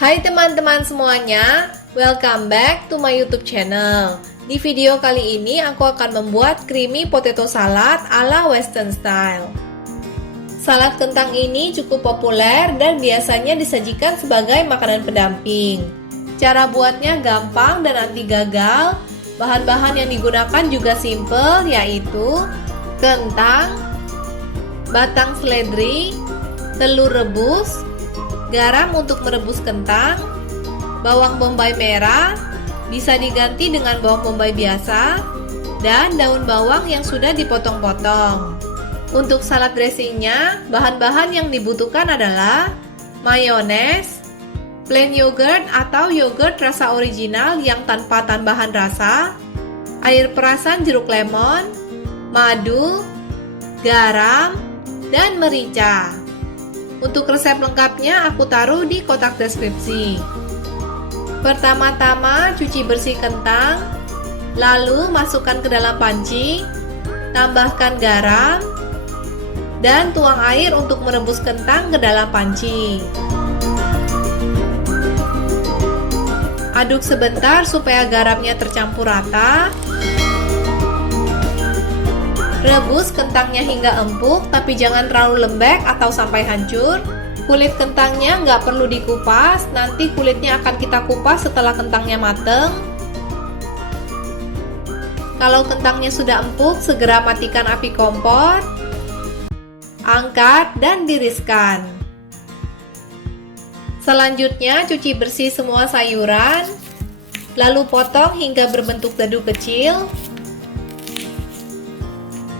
Hai teman-teman semuanya, welcome back to my YouTube channel. Di video kali ini aku akan membuat creamy potato salad ala western style. Salad kentang ini cukup populer dan biasanya disajikan sebagai makanan pendamping. Cara buatnya gampang dan anti gagal. Bahan-bahan yang digunakan juga simple, yaitu kentang, batang seledri, telur rebus, garam untuk merebus kentang, bawang bombay merah, bisa diganti dengan bawang bombay biasa, dan daun bawang yang sudah dipotong-potong. Untuk salad dressingnya, bahan-bahan yang dibutuhkan adalah mayones, plain yogurt atau yogurt rasa original yang tanpa tambahan rasa, air perasan jeruk lemon, madu, garam, dan merica. Untuk resep lengkapnya aku taruh di kotak deskripsi. Pertama-tama cuci bersih kentang, lalu masukkan ke dalam panci, tambahkan garam, dan tuang air untuk merebus kentang ke dalam panci. Aduk sebentar supaya garamnya tercampur rata. Rebus kentangnya hingga empuk, tapi jangan terlalu lembek atau sampai hancur. Kulit kentangnya nggak perlu dikupas, nanti kulitnya akan kita kupas setelah kentangnya mateng. Kalau kentangnya sudah empuk, segera matikan api kompor. Angkat dan tiriskan. Selanjutnya cuci bersih semua sayuran, lalu potong hingga berbentuk dadu kecil.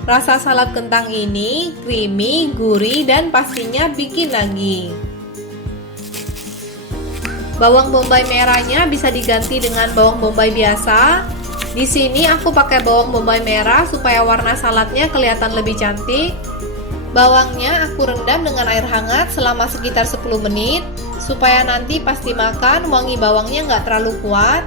Rasa salad kentang ini creamy, gurih, dan pastinya bikin lagi. Bawang bombay merahnya bisa diganti dengan bawang bombay biasa. Di sini aku pakai bawang bombay merah supaya warna saladnya kelihatan lebih cantik. Bawangnya aku rendam dengan air hangat selama sekitar 10 menit supaya nanti pas dimakan wangi bawangnya nggak terlalu kuat.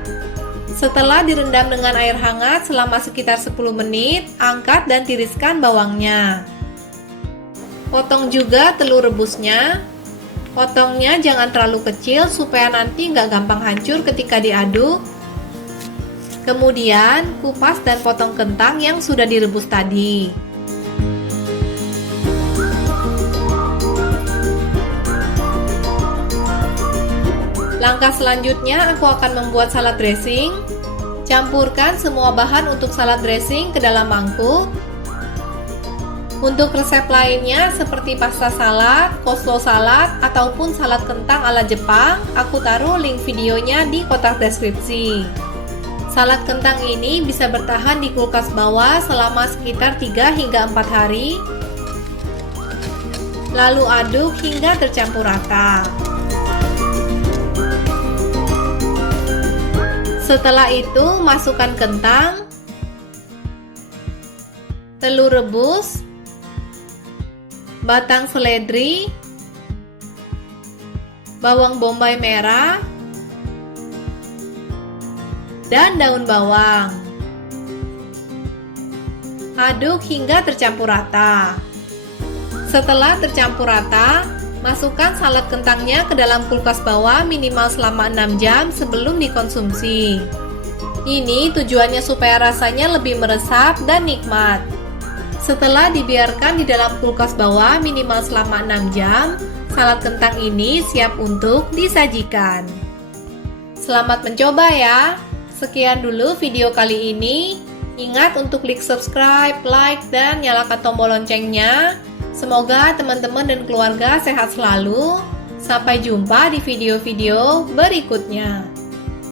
Setelah direndam dengan air hangat selama sekitar 10 menit, angkat dan tiriskan bawangnya. Potong juga telur rebusnya. Potongnya jangan terlalu kecil supaya nanti nggak gampang hancur ketika diaduk. Kemudian kupas dan potong kentang yang sudah direbus tadi. Langkah selanjutnya aku akan membuat salad dressing. Campurkan semua bahan untuk salad dressing ke dalam mangkuk. Untuk resep lainnya seperti pasta salad, coleslaw salad, ataupun salad kentang ala Jepang, aku taruh link videonya di kotak deskripsi. Salad kentang ini bisa bertahan di kulkas bawah selama sekitar 3 hingga 4 hari. Lalu aduk hingga tercampur rata. Setelah itu, masukkan kentang, telur rebus, batang seledri, bawang bombay merah, dan daun bawang. Aduk hingga tercampur rata. Setelah tercampur rata, masukkan salad kentangnya ke dalam kulkas bawah minimal selama 6 jam sebelum dikonsumsi. Ini tujuannya supaya rasanya lebih meresap dan nikmat. Setelah dibiarkan di dalam kulkas bawah minimal selama 6 jam, salad kentang ini siap untuk disajikan. Selamat mencoba ya! Sekian dulu video kali ini. Ingat untuk klik subscribe, like, dan nyalakan tombol loncengnya. Semoga teman-teman dan keluarga sehat selalu. Sampai jumpa di video-video berikutnya.